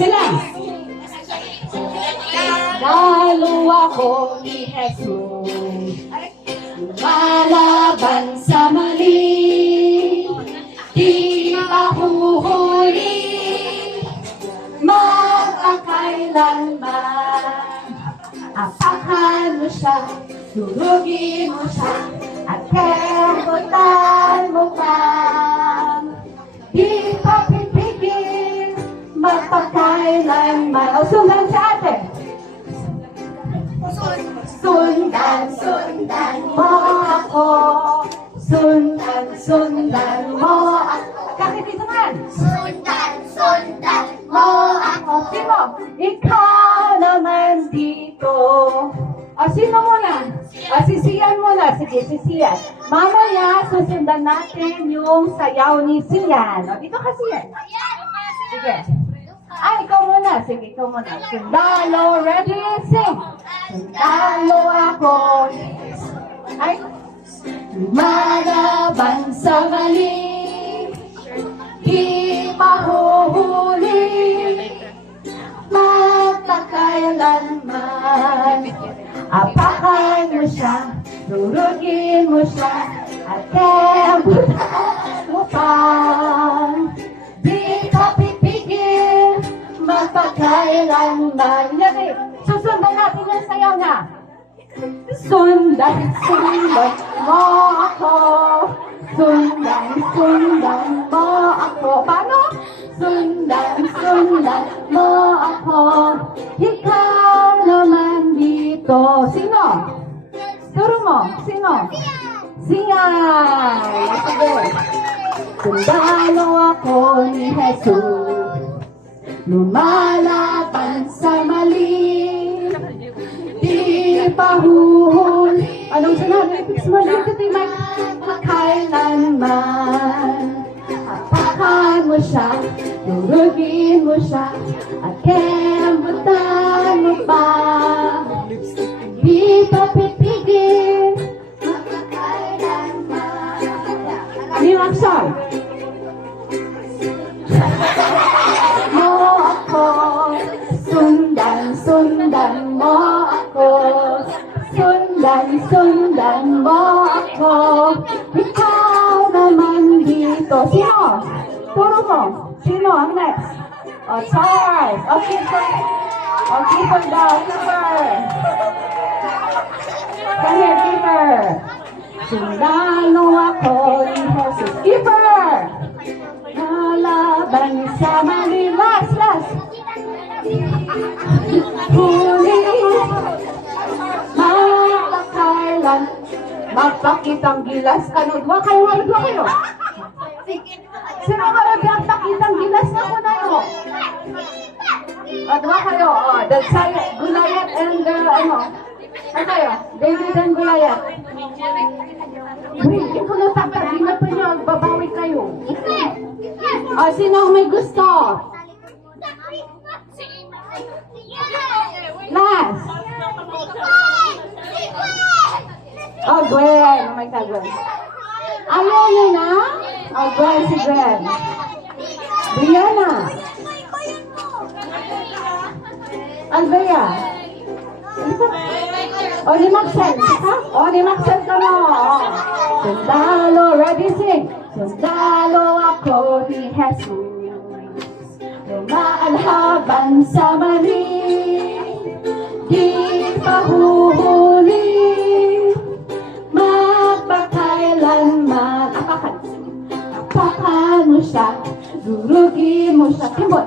Sila. Lalo ako ni Jesus, lumalaban sa mali, di mahuhuli, magkakailanman. Apakan mo siya, durugin mo siya, at kembutan mo pa. Di ka pipigil, magpakailanman. O, sundan sa atin. Sundan mo ako. Sundan mo ako. Bakit dito man? Sundan mo ako. Sino? Ikaw naman dito. O, sino muna? O, si Sian muna. Sige, si Sian. Mamaya, susundan natin yung sayaw ni Sian. O, dito ka, Sian. Sige. Ay, ikaw muna. Sige, ikaw muna. Sundalo, ready, sing. Sundalo ako. Ay, lumalaban sa mali, di mahuhuli, magkakailanman. Apakan mo siya, durugin mo siya, at kembutan mo pa. Di ka pipigil, magpakailanman. Susundan natin yung sayaw na. Sundan mo ako. Sundan mo ako. Paano? Sundan mo ako. Ikaw naman dito. Sino? Turo mo. Sino? Siyan. Sige. Sundalo ako ni Jesus, lumalaban sa mali, di pahuhuli. Anong sinabi? Fix mo dito, Timay. Kailanman. Apakan mo siya, durugin mo siya, at kembutan mo pa. Di pa pipigil, magkakailanman. Ano yung action? Mo ako, sundan mo ako. Sundan mo ako. Ikaw naman dito. Sino? Turo mo. Sino ang next? O, Charles. O, keeper. O, keeper daw. Keeper. Come here, keeper. Sundalo ako ni Jesus. Keeper! Nalaban sa mali. Last. Huli. Magpakailan. Magpakitang gilas. Ano? Dua kayo. Sino ka magpakitang gilas na ko na yun? Dua kayo. Goliath and ano kayo? David and Goliath. Hindi ko natakot. Hindi na pa niyo. Babawi kayo. Sino ang may gusto? Last. Gwen. Oh my God, Gwen. Ayaw niyo na? Gwen, si Gwen. Brianna. Alvea. Ni Maxel. Ha? Ni Maxel ka mo. Sundalo, ready, sing. Sundalo ako ni Jesus, lumalaban sa mali, di pahuhuli, magpakailanman. Apakan mo siya, durugin mo siya. Timbo,